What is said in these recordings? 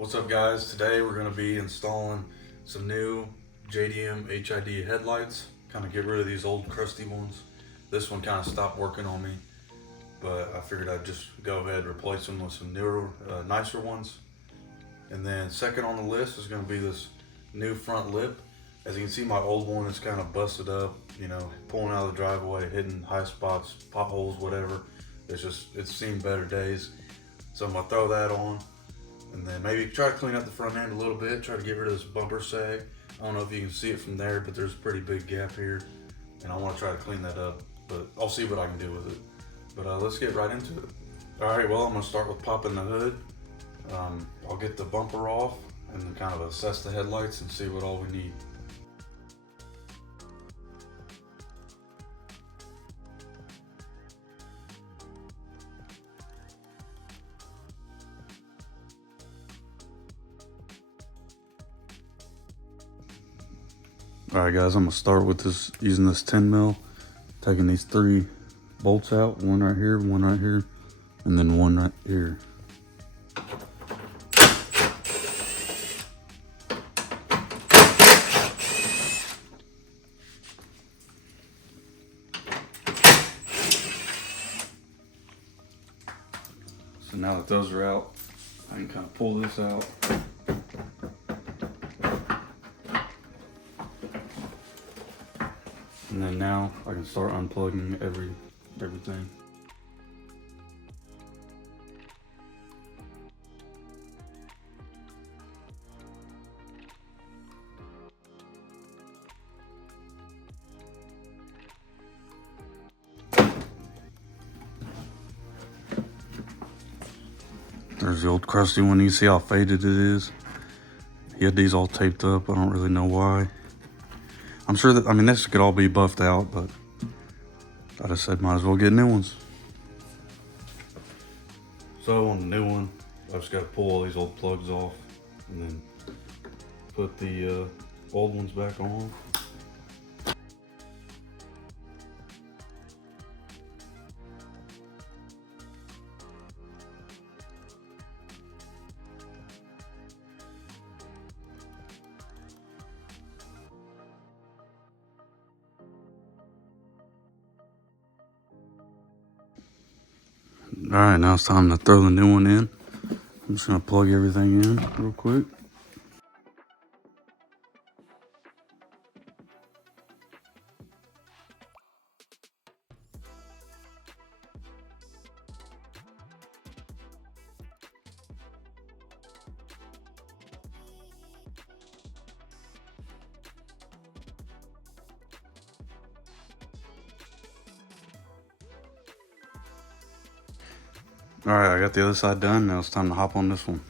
What's up guys? Today we're going to be installing some new JDM HID headlights. Kind of get rid of these old crusty ones. This one kind of stopped working on me, but I figured I'd just go ahead and replace them with some newer, nicer ones. And then second on the list is going to be this new front lip. As you can see, my old one is kind of busted up, pulling out of the driveway, hitting high spots, potholes, whatever. It's seen better days. So I'm going to throw that on. And then maybe try to clean up the front end a little bit, try to get rid of this bumper sag. I don't know if you can see it from there, but there's a pretty big gap here. And I want to try to clean that up, but I'll see what I can do with it. But let's get right into it. All right, well, I'm gonna start with popping the hood. I'll get the bumper off and then kind of assess the headlights and see what all we need. All right guys, I'm gonna start with this, using this 10 mil, taking these 3 bolts out, one right here, and then one right here. So now that those are out, I can kind of pull this out. And then now I can start unplugging everything. There's the old crusty one. You see how faded it is? He had these all taped up. I don't really know why. I'm sure that, this could all be buffed out, but I just said might as well get new ones. So on the new one, I just got to pull all these old plugs off and then put the old ones back on. All right, now it's time to throw the new one in. I'm just gonna plug everything in real quick. All right, I got the other side done. Now it's time to hop on this one.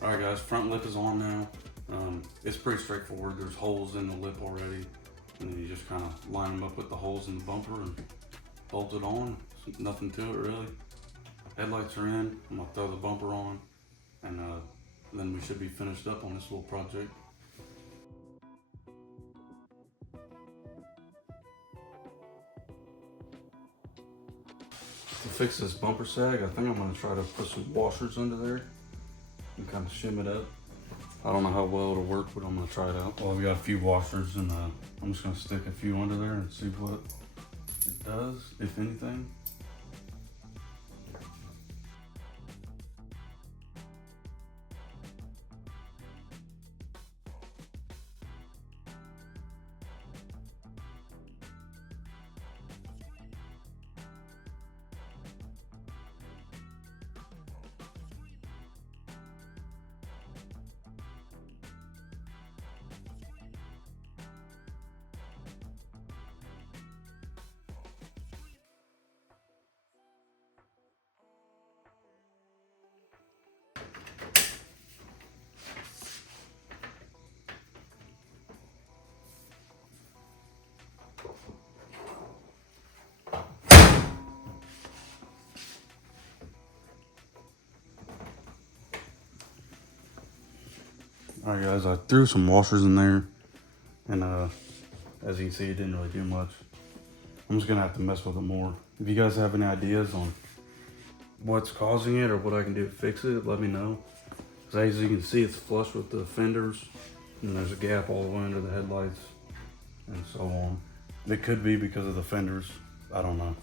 All right guys, front lip is on now. It's pretty straightforward. There's holes in the lip already, and then you just kind of line them up with the holes in the bumper and bolt it on. It's nothing to it really. Headlights are in. I'm gonna throw the bumper on, and then we should be finished up on this little project. To fix this bumper sag, I think I'm gonna try to put some washers under there and kind of shim it up. I don't know how well it'll work, but I'm gonna try it out. Well, we got a few washers, and I'm just gonna stick a few under there and see what it does, if anything. Alright guys, I threw some washers in there, and as you can see, it didn't really do much. I'm just gonna have to mess with it more. If you guys have any ideas on what's causing it or what I can do to fix it, let me know. Because as you can see, it's flush with the fenders, and there's a gap all the way under the headlights, and so on. It could be because of the fenders, I don't know.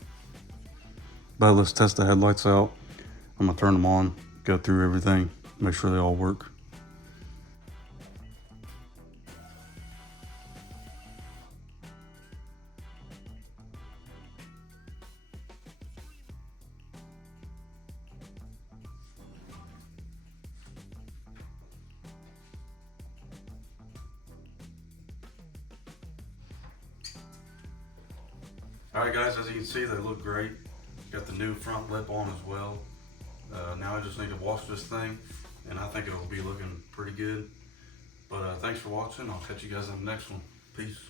But let's test the headlights out. I'm gonna turn them on, go through everything, make sure they all work. Alright guys, as you can see, they look great. Got the new front lip on as well. Now I just need to wash this thing, and I think it'll be looking pretty good. But thanks for watching. I'll catch you guys in the next one. Peace.